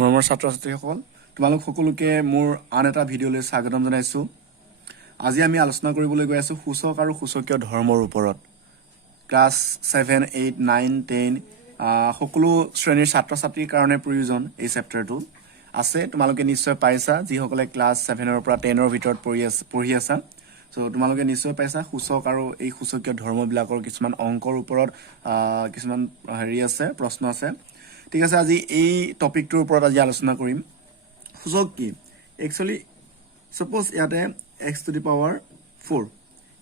মৰমৰ ছাত্ৰ-ছাত্ৰীসকল তোমালোক সকলোকে মোৰ আন এটা ভিডিঅ'লৈ স্বাগতম জনাইছো। আজি আমি আলোচনা কৰিবলৈ গৈ আছো সূচক আৰু সূচকীয় ধৰ্মৰ ওপৰত। ক্লাছ 7, 8, 9, 10 সকলো শ্ৰেণীৰ ছাত্ৰ-ছাত্ৰীৰ কাৰণে প্ৰয়োজন এই চেপ্টাৰটো আছে। তোমালোকে নিশ্চয় পাইছা যিসকলে ক্লাছ 7ৰ পৰা 10ৰ ভিতৰত পঢ়ি আছা। সো তোমালোকে নিশ্চয় পাইছা সূচক আৰু এই সূচকীয় ধৰ্মবিলাকৰ কিছুমান অংকৰ ওপৰত কিছুমান আছে প্ৰশ্ন আছে। ঠিক আছে, আজি এই টপিকটোৰ ওপৰত আজি আলোচনা কৰিম। সূচক কি? একচুয়ালি সাপোজ ইয়াতে x টু দি পাৱাৰ 4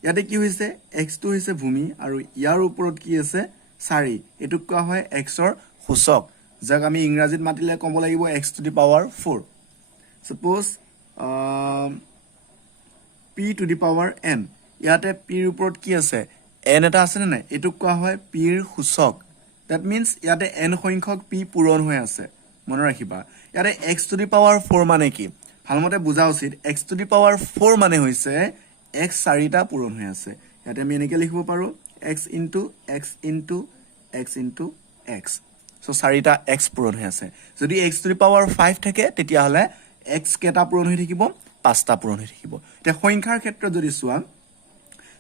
ইয়াতে কি হৈছে x টো হৈছে ভূমি আৰু ইয়াৰ ওপৰত কি আছে 4 এটুক কোৱা হয় x ৰ সূচক, যাক আমি ইংৰাজীত মাতিলে ক'ব লাগিব x two the power 4। Suppose p two the power n ইয়াতে p ৰ ওপৰত কি আছে n এটা আছে নে নাই, এটুক কোৱা হয় p ৰ সূচক। That means ইয়াতে n সংখ্যক p পূৰণ হৈ আছে। মনে ৰাখিবা ইয়াতে x টু দি পাৱাৰ 4 মানে কি ভালমতে বুজা উচিত। x টু দি পাৱাৰ 4 মানে হৈছে x 4টা পূৰণ হৈ আছে। ইয়াতে আমি এনেকৈ লিখিব পাৰো x into x into x into x। So 4টা x পূৰণ হৈ আছে। যদি x টু দি পাৱাৰ 5 থাকে তেতিয়া হলে x কেটা পূৰণ হৈ থাকিব, 5টা পূৰণ হৈ থাকিব। এতিয়া সংখ্যাৰ ক্ষেত্ৰত যদি চোৱা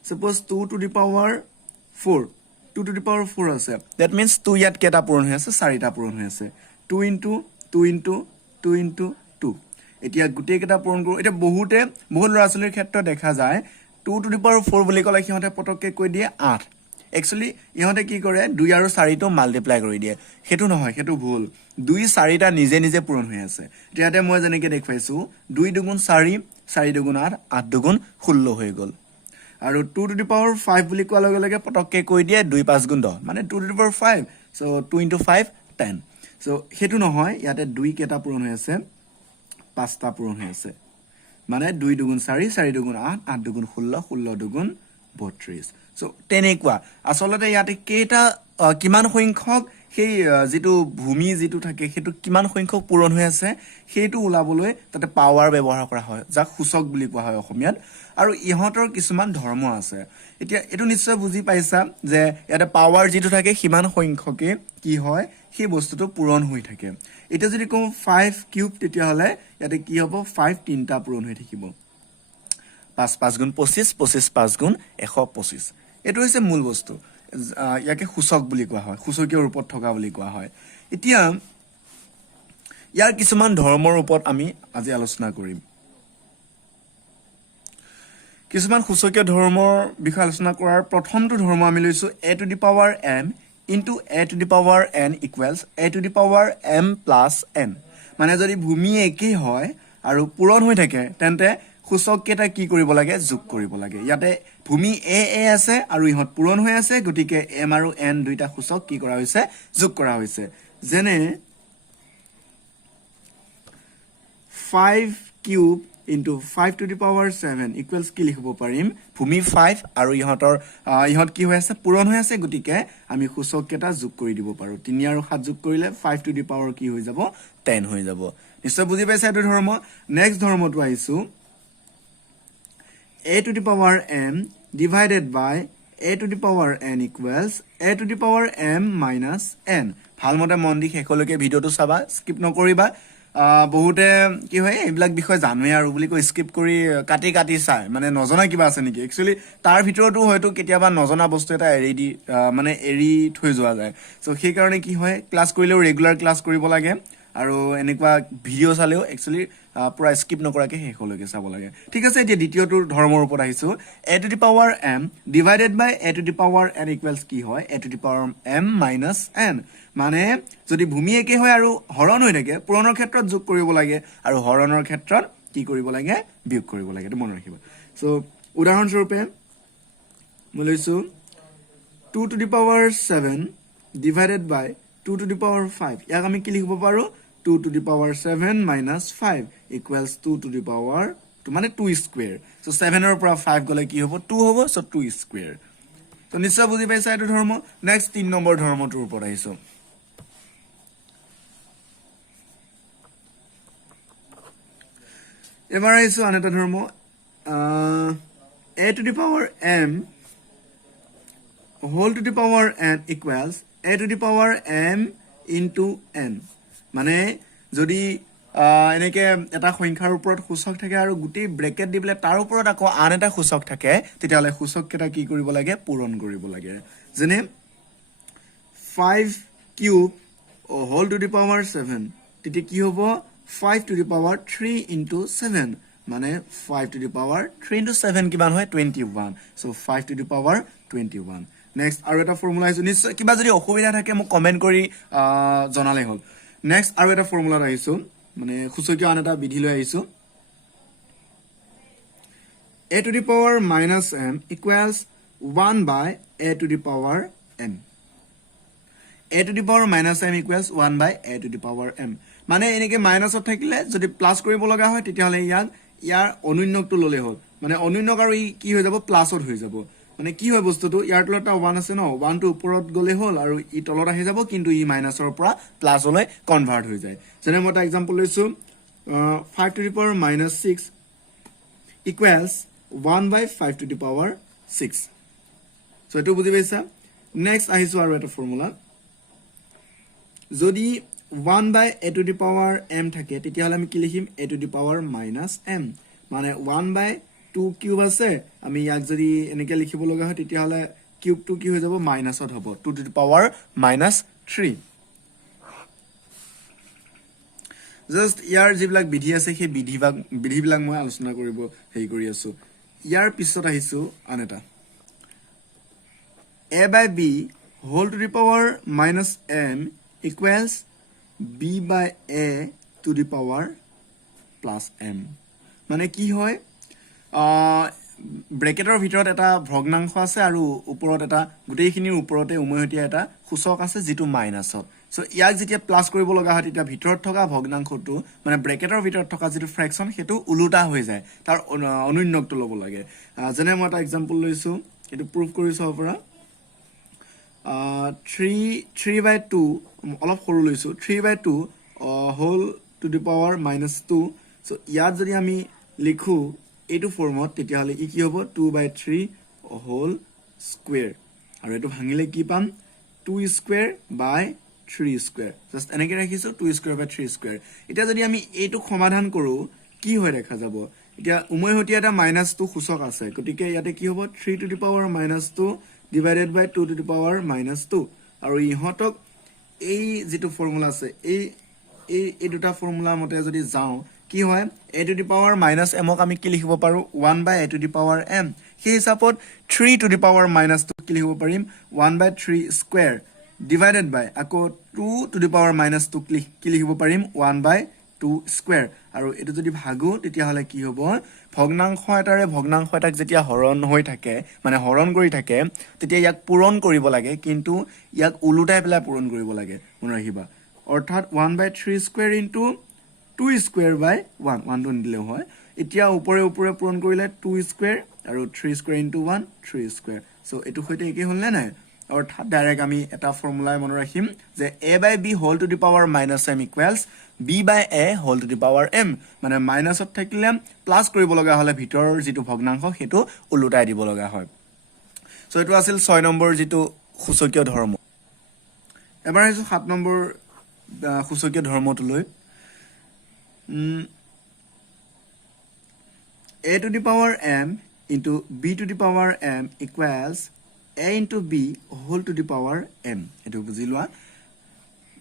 suppose 2 two the power 4 2 to the power 4 আছে। That means 2 ইয়াত কেটা পূৰণ হৈ আছে, 4টা পূৰণ হৈ আছে। 2 into 2 into 2 into 2 এতিয়া গোটেই কেটা পূৰণ কৰো। এটা বহুত ল'ৰা ছোৱালীৰ ক্ষেত্ৰত দেখা যায় 2 to the power 4 বুলি ক'লে সিহঁতে পটককে কৈ দিয়ে 8। একচুয়ালি ইহঁতে কি কৰে 2 আৰু 4 টো মাল্টিপ্লাই কৰি দিয়ে। হেতু নহয়, হেতু ভুল। 2 4টা নিজে নিজে পূৰণ হৈ আছে। ইয়াতে মই যেনেকৈ দেখুৱাইছো 2 দুগুণ 4 4 দুগুণ 8 8 দুগুণ 16 হৈ গ'ল। আৰু 2 to the power 5 বুলি কোৱাৰ লগে লগে পটককে কৈ দিয়ে 2 5 গুণ 10 মানে 2 to the power 5, so 2 into 5 10। so হেতু নহয়, ইয়াতে 2 কেটা পূৰণ হৈ আছে, 5টা পূৰণ হৈ আছে। মানে 2 দুগুণ 4 4 দুগুণ 8 8 দুগুণ 16 16 দুগুণ 32। so তেনেকুৱা আসলতে ইয়াতে কেটা কিমান সংখ্যক সেই যেটো ভূমি যেটো থাকে হেতু কিমান সংখ্যক পূৰণ হৈ আছে হেতু উলাবলৈ তাতে পাৱাৰ ব্যৱহাৰ কৰা হয়, যাক সূচক বুলি কোৱা হয় অসমীয়াত। আৰু ইহঁতৰ কিছুমান ধৰ্ম আছে। এতিয়া এটো নিশ্চয় বুজি পাইছা যে ইয়াতে পাৱাৰ যেটো থাকে সিমান সংখ্যকে কি হয় সেই বস্তুটো পূৰণ হৈ থাকে। এটা যদি কম 5 কিউব তেতিয়া হলে ইয়াতে কি হ'ব 5 তিনটা পূৰণ হৈ থাকিব। 5 5 গুণ 25 25 5 গুণ 125। এটো হৈছে মূল বস্তু, ইয়াকে সূচক বুলি কোৱা হয়, সূচকীয় ৰূপত থকা বুলি কোৱা হয়। এতিয়া ইয়াৰ কিছুমান ধৰ্মৰ ওপৰত আমি আজি আলোচনা কৰিম। কিছুমান সূচকীয় ধৰ্মৰ বিষয়ে আলোচনা কৰাৰ প্ৰথমটো ধৰ্ম আমি লৈছো a to the power m into a to the power n equals a to the power m plus n। মানে যদি ভূমি একেই হয় আৰু পূৰণ হৈ থাকে তেন্তে সূচক কেটা কি কৰিব লাগে, যোগ কৰিব লাগে। ইয়াতে ভূমি a আছে আৰু ইহত পূৰণ হৈ আছে, গতিকে m আৰু n দুইটা সূচক কি কৰা হৈছে, যোগ কৰা হৈছে। যেনে 5 cube into 5 to the power 7 equals কি লিখিব পাৰিম, ভূমি 5 আৰু ইহত কি হৈ আছে, পূৰণ হৈ আছে, গতিকে আমি সূচক কেটা যোগ কৰি দিব পাৰো। 3 আৰু 7 যোগ কৰিলে 5 to the power কি হৈ যাব, 10 হৈ যাব। নিশ্চয় বুজি পাইছা এটো ধৰ্ম। নেক্সট ধৰ্মটো আহিছো a to the power m divided by a to the power n equals a to the power m minus n। ভালমতে মন দি শেষলৈকে ভিডিওটো চাবা, স্কিপ নকৰিবা। বহুতে কি হয় এইবিলাক বিষয় জানোৱে আৰু বুলি কৈ স্কিপ কৰি কাটি কাটি চাই, মানে নজনা কিবা আছে নেকি। একচুয়ালি তাৰ ভিতৰতো হয়তো কেতিয়াবা নজনা বস্তু এটা এৰি থৈ যোৱা যায়। সো সেই কাৰণে কি হয় ক্লাছ কৰিলেও ৰেগুলাৰ ক্লাছ কৰিব লাগে আৰু এনেকুৱা ভিডিও চালেও একচুয়ালি পুৰা স্কিপ নকৰাকে শেষলৈকে চাব লাগে। ঠিক আছে, এতিয়া দ্বিতীয়টো ধৰ্মৰ ওপৰত আহিছো a to the power m divided by a to the power n equals কি হয় a to the power m minus n। মানে যদি ভূমি একে হয় আৰু হৰণ হৈ থাকে পূৰণৰ ক্ষেত্ৰত যোগ কৰিব লাগে আৰু হৰণৰ ক্ষেত্ৰত কি কৰিব লাগে, বিয়োগ কৰিব লাগে। এটো মনত ৰাখিবা। সো উদাহৰণ স্বৰূপে মই লৈছো 2 to the power 7 divided by 2 to the power 5। ইয়াক আমি কি লিখিব পাৰো 2 to the power 7 minus 5 equals 2 to the power মানে 2 স্কয়াৰ। সো 7 ৰ পৰা 5 গলে কি হ'ব 2 হ'ব, সো 2 স্কয়াৰ। তো নিশ্চয় বুজি পাইছা এটো ধৰ্ম। নেক্সট 3 নম্বৰ ধৰ্মটোৰ ওপৰত আহিছো। এবাৰ আহিছো আন এটা ধৰ্ম a to the power m whole to the power n equals a to the power m into n। মানে যদি এনেকে এটা সংখ্যাৰ ওপৰত সূচক থাকে আৰু গোটেই ব্ৰেকেট দি পেলাই তাৰ ওপৰত আকৌ আন এটা সূচক থাকে তেতিয়াহ'লে সূচক কেইটা কি কৰিব লাগে পূৰণ কৰিব লাগে যেনে 5 cube whole to the power 7 তেতিয়া কি হ'ব 5 to the power 3 into 7 মানে 5 to the power 3 into 7 কিমান হয় 21 so 5 to the power 21 next আৰু এটা ফৰ্মুলা আছে নিশ্চয় কিবা যদি অসুবিধা থাকে মোক কমেন্ট কৰি জনালে হ'ল next আৰু এটা ফৰ্মুলা আহিছো মানে খুচকীয় আন এটা বিধি লৈ আহিছো a to the power minus m equals 1 by a to the power m a to the power minus m equals 1 by a to the power m মানে এনেকে মাইনাসত থাকিলে যদি প্লাস কৰিব লগা হয় তেতিয়াহলে ইয়াৰ অনুন্নকটো ললে হ'ল মানে অনুন্নক আৰু কি হৈ যাব প্লাসত হৈ যাব মানে কি হয় বস্তুটো ইয়াৰ তলটা 1 আছে ন 1 টো ওপৰত গলে হ'ল আৰু ই তলত আহি যাব কিন্তু ই মাইনাসৰ পৰা প্লাসলৈ কনভাৰ্ট হৈ যায় যেনে মই এটা एग्जांपल লৈছো 5 to the power minus 6 equals 1 by 5 to the power 6 so এটো বুজি পাইছা নেক্সট আহিছো আৰু এটা ফৰ্মুলা যদি 1 by a to the power m থাকে তেতিয়াহলে আমি কি লিখিম a to the power minus m মানে 1 by 2 কিউব আছে আমি ইয়াক যদি এনেকে লিখিব লগা হয় তেতিয়াহলে কিউব টু কি হৈ যাব মাইনাসত হ'ব 2 to the power minus 3 just ইয়াৰ যিবিলাক বিধি আছে সেই বিধিবিলাক মই আলোচনা কৰিব হেই কৰি আছো ইয়াৰ পিছত আহিছো আনটা a by b whole to the power minus m equals b by a to the power plus m মানে কি হয় ব্ৰেকেটৰ ভিতৰত এটা ভগ্নাংশ আছে আৰু ওপৰত এটা গুটেইখিনিৰ ওপৰতে উমৈহতীয়া এটা সূচক আছে যেটো মাইনাসত সো ইয়াক যেতিয়া প্লাস কৰিব লগা হয় তেতিয়া ভিতৰত থকা ভগ্নাংশটো মানে ব্ৰেকেটৰ ভিতৰত থকা যেটো ফ্ৰেকশন হেতু উলুটা হৈ যায় তাৰ অনুন্নকটো ল'ব লাগে যেনে মই এটা एग्जांपल লৈছো এটো প্ৰুফ কৰিছো পৰা 3 by 2 অলপ সৰু লৈছো 3 by 2 whole to the power minus 2 so ইয়াত যদি আমি লিখো এইটো ফৰ্মত তেতিয়া হলে ই কি হ'ব 2 by 3 whole square আৰু এটো ভাঙিলে কি পাম 2 square by 3 square জাস্ট এনেকে ৰাখিছো 2 square by 3 square এটা যদি আমি এইটো সমাধান কৰো কি হৈ দেখা যাব এতিয়া উমৈহতীয়া এটা -2 সূচক আছে গতিকে ইয়াতে কি হ'ব 3 to the power -2 divided by 2 to the power -2 আৰু ইহতক এই যেটো ফৰ্মুলা আছে এই দুটা ফৰ্মুলা মতে যদি যাও কি হয় a to the power minus m ক আমি কি লিখিব পাৰো 1 by a to the power m সেই হিচাপত 3 to the power -2 কি লিখিব পাৰিম 1 by 3 square divided by আকৌ 2 to the power -2 কি লিখিব পাৰিম 1 by 2 square আৰু এটো যদি ভাগো তেতিয়া হলে কি হ'ব ভগ্নাংশ এটাৰে ভগ্নাংশ এটাক যেতিয়া হৰণ হৈ থাকে মানে হৰণ কৰি থাকে তেতিয়া ইয়াক পূৰণ কৰিব লাগে কিন্তু ইয়াক উলুটাই পেলাই পূৰণ কৰিব লাগে মন ৰাখিবা অৰ্থাৎ 1 by 3 square into 2 square by 1 টো নিদিলে হয় এতিয়া ওপৰে ওপৰে পূৰণ কৰিলে 2 square আৰু 3 square into 1 3 square সো এটো হৈতে একে হ'ল নে নাই অৰ্থাৎ ডাইৰেক্ট আমি এটা ফৰ্মুলা মন ৰাখিম যে a by b whole to the power minus m equals b by a whole to the power m মানে মাইনাসত থাকিলে প্লাস কৰিব লগা হলে ভিতৰৰ যেটো ভগ্নাংশ হেতু উলুটাই দিব লগা হয় সো এটো আছিল 6 নম্বৰ যেটো সূচকীয় ধৰ্ম এবাৰ আহিছো 7 নম্বৰ সূচকীয় ধৰ্মটো লৈ a to the power m into b to the power m equals a into b whole to the power m এটো বুজিলোৱা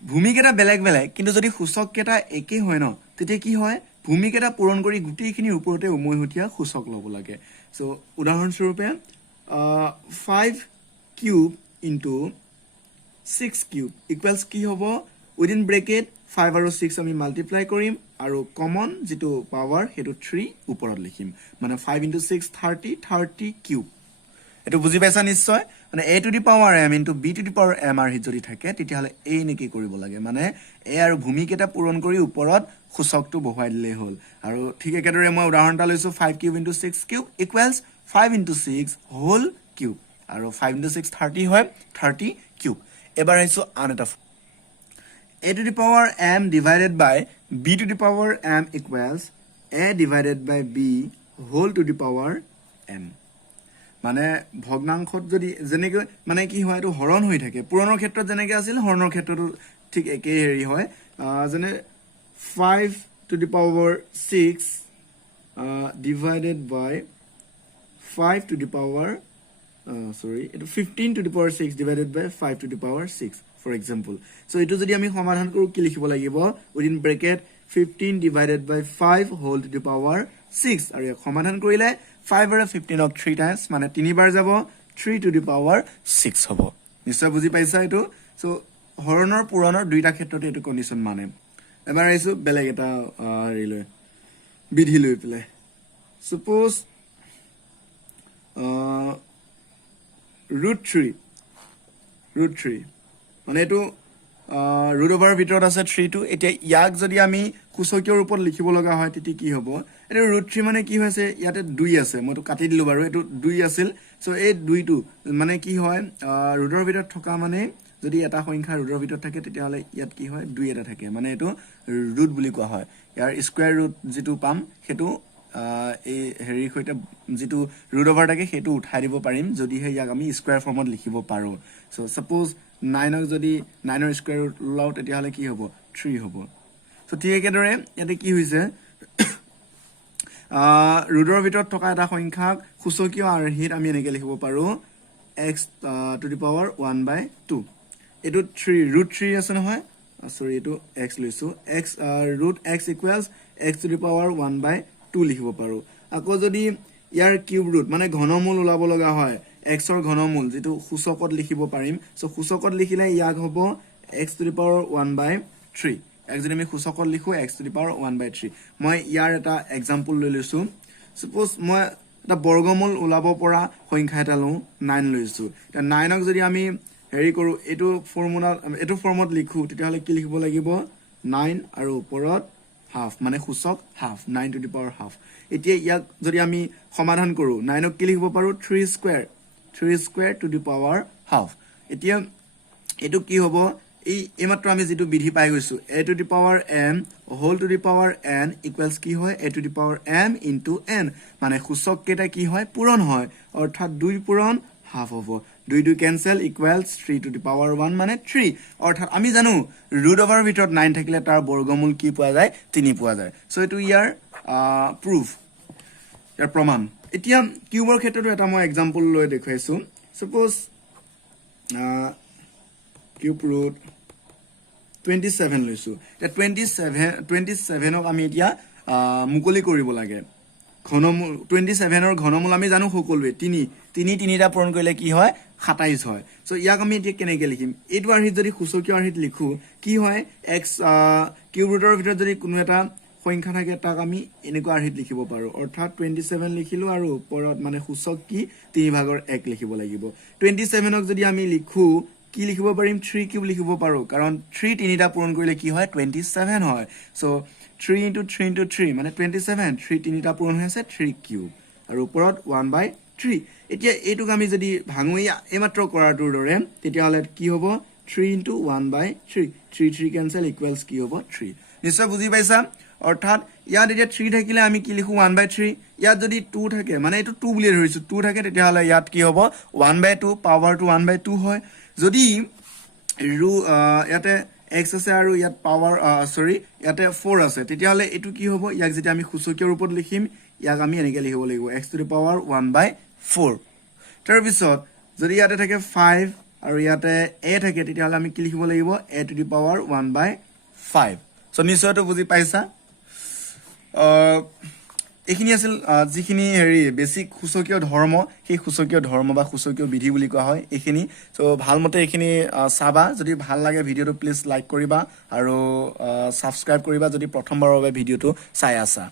ভূমিকেটা বেলেগ বেলেগ কিন্তু যদি সূচক কেটা একে হয় ন তেতিয়া কি হয় ভূমিকেটা পূৰণ কৰি গুটেইখিনিৰ ওপৰতে উমৈহতীয়া সূচক ল'ব লাগে সো উদাহৰণ স্বৰূপে 5 cube into 6 cube equals কি হ'ব within bracket 5 আৰু 6 আমি মাল্টিপ্লাই কৰিম আৰু কমন যেটো পাৱাৰ হেতু 3 ওপৰত লিখিম মানে 5 into 6 30 cube এটো বুজি পাইছা নিশ্চয় মানে a to the power m into b to the power m আর যদি থাকে তেতিয়া হলে এই নেকি কৰিব লাগে মানে a আৰু ভূমিকেটা পূৰণ কৰি ওপৰত সূচকটো বহাই দিলে হ'ল আৰু ঠিক একেদৰে মই উদাহৰণটা লৈছো 5 cube into 6 cube equals 5 into 6 whole cube আৰু 5 into 6 30 হয় 30 cube এবাৰ আহিছো আন এটা a to the power m divided by b to the power m equals a divided by b whole to the power m মানে ভগ্নাংশত যদি জেনেকৈ মানে কি হয় এটো হৰণ হৈ থাকে পূৰণৰ ক্ষেত্ৰত জেনেকৈ আছিল হৰণৰ ক্ষেত্ৰটো ঠিক একেই হেৰি হয় যেনে 5 to the power 6 divided by 5 to the power 15 to the power 6 divided by 5 to the power 6 for example. So etu jodi ami সমাধান কৰো কি লিখিব লাগিব within bracket 15 divided by 5 whole to the power 6 আৰু ইয়াক সমাধান কৰিলে 5 আৰু 15 অক 3 times মানে 3 বাৰ যাব 3 to the power 6 হ'ব নিশ্চয় বুজি পাইছা এটো সো হৰণৰ পুৰণৰ দুইটা ক্ষেত্ৰতে এটো কন্ডিশন মানে এবাৰ আইছো বেলেগ এটা হেৰি বিধি লৈ পেলাই suppose root 3 মানে এটো root over ভিতৰত আছে 3 টো এতিয়া ইয়াক যদি আমি কুশকীয় ৰূপত লিখিব লগা হয় তেতিয়া কি হ'ব এটো root 3 মানে কি হৈছে ইয়াতে 2 আছে মই তো কাটি দিলো বাৰু এটো 2 আছিল সো এই 2 টো মানে কি হয় root-ৰ ভিতৰত থকা মানে যদি এটা সংখ্যা root-ৰ ভিতৰত থাকে তেতিয়া হলে ইয়াত কি হয় 2 এটা থাকে মানে এটো root বুলি কোৱা হয় ইয়াৰ স্কয়াৰ root যেটো পাম হেতু এই হেৰি হৈতে যেটো root over থাকে হেতু উঠাই দিব পাৰিম যদি হে ইয়াক আমি স্কয়াৰ ফৰ্মত লিখিব পাৰো সো সাপোজ 9 ক যদি 9 ৰ স্কয়াৰ ৰুট লও তেতিয়া হলে কি হ'ব 3 হ'ব সো ঠিক একেদৰে ইয়াতে কি হৈছে root-ৰ ভিতৰত থকা এটা সংখ্যাক সূচকীয় আৰ্হিত আমি এনেকৈ লিখিব পাৰো x to the power 1/2 এটো 3 root 3 আছে নহয় সৰি এটো x লৈছো x root x equals x to the power 1/2 লিখিব পাৰো আকৌ যদি ইয়াৰ কিউব ৰুট মানে ঘনমূল ওলাব লগা হয় x ৰ ঘনমূল যেটো সূচকত লিখিব পাৰিম সো সূচকত লিখিলে ইয়াক হ'ব x to the power 1/3 এক যদি আমি সূচকত লিখো x to the power 1/3 মই ইয়াৰ এটা एग्जांपल লৈ লৈছো suppose মই এটা বৰ্গমূল ওলাব পৰা সংখ্যা এটা লও 9 লৈছো এটা 9 ক যদি আমি হেৰি কৰো এটো ফৰ্মুলা এটো ফৰ্মত লিখো তেতিয়া হলে কি লিখিব লাগিব 9 আৰু ওপৰত হাফ মানে সূচক half 9 to the power half এতিয়া ইয়াক যদি আমি সমাধান কৰো 9 ক কি লিখিব পাৰো 3 square to the power half এতিয়া এটো কি হ'ব এই মাত্ৰ আমি যেটো বিধি পাই গৈছো a to the power m whole to the power n equals কি হয় a to the power m into n মানে সূচক কেটা কি হয় পূৰণ হয় অৰ্থাৎ 2 পূৰণ হাফ হ'ব 2 cancel equals 3 to the power 1 মানে 3 অৰ্থাৎ আমি জানো root over ভিতৰত 9 থাকিলে তাৰ বৰ্গমূল কি পোৱা যায় 3 পোৱা যায় সো এটো ইয়াৰ proof ইয়াৰ প্ৰমাণ এতিয়া কিউবৰ ক্ষেত্ৰটো এটা মই एग्जांपल লৈ দেখাইছো suppose cube root 27 লৈছো এটা 27ক আমি এতিয়া মুকলি কৰিব লাগে ঘনমূল 27 ৰ ঘনমূল আমি জানো সকলোৱে 3 টা পূৰণ কৰিলে কি হয় 27 হয় সো ইয়াক আমি এতিয়া কেনেকৈ লিখিম এইটো আৰ্হিত যদি সূচকীয় আৰ্হিত লিখো কি হয় x কিউব ৰুটৰ ভিতৰত যদি কোনো এটা সংখ্যা থাকে তাক আমি এনেকুৱা আৰ্হিত লিখিব পাৰো অৰ্থাৎ 27 লিখিলো আৰু ওপৰত মানে সূচক কি 3 ভাগৰ 1 লিখিব লাগিব 27ক যদি আমি লিখো কি লিখিব পাৰিম 3 কিউব লিখিব পাৰো কাৰণ 3 টা পূৰণ কৰিলে কি হয় 27 হয় সো 3 into 3 into 3 মানে 27 3 টা পূৰণ হৈছে 3 কিউব আৰু ওপৰত 1/3 এতিয়া এইটোক আমি যদি ভাঙুয়া এমাত্ৰ কৰাটোৰ দৰে তেতিয়া হলে কি হ'ব 3 into 1/3 3 cancel equals কি হ'ব 3 নিশ্চয় বুজি পাইছা অৰ্থাৎ ইয়াত এতিয়া 3 থাকিলে আমি কি লিখো 1/3 ইয়াত যদি 2 থাকে মানে এটো 2 বুলি ধৰিছো 2 থাকে তেতিয়া হলে ইয়াত কি হ'ব 1/2 পাৱাৰ টু 1/2 হয় যদি ইয়াতে x আছে আৰু ইয়াত পাৱাৰ ইয়াতে 4 আছে তেতিয়া হলে এটো কি হ'ব ইয়াক যদি আমি সূচকীয় ৰূপত লিখিম ইয়াক আমি এনেকৈ লিখিব লাগিব x to the power 1/4 তাৰ পিছত যদি ইয়াতে থাকে 5 আৰু ইয়াতে a থাকে তেতিয়া হলে আমি কি লিখিব লাগিব a to the power 1/5 so নিশ্চয়টো বুজি পাইছা এখিনি আছিল যিখিনি হেৰি বেসিক সূচকীয় ধৰ্ম সেই সূচকীয় ধৰ্ম বা সূচকীয় বিধি বুলি কোৱা হয় এখিনি সো ভালমতে এখিনি চাবা যদি ভাল লাগে ভিডিওটো প্লিজ লাইক কৰিবা আৰু সাবস্ক্ৰাইব কৰিবা যদি প্ৰথমবাৰৰ বাবে ভিডিওটো চাই আছা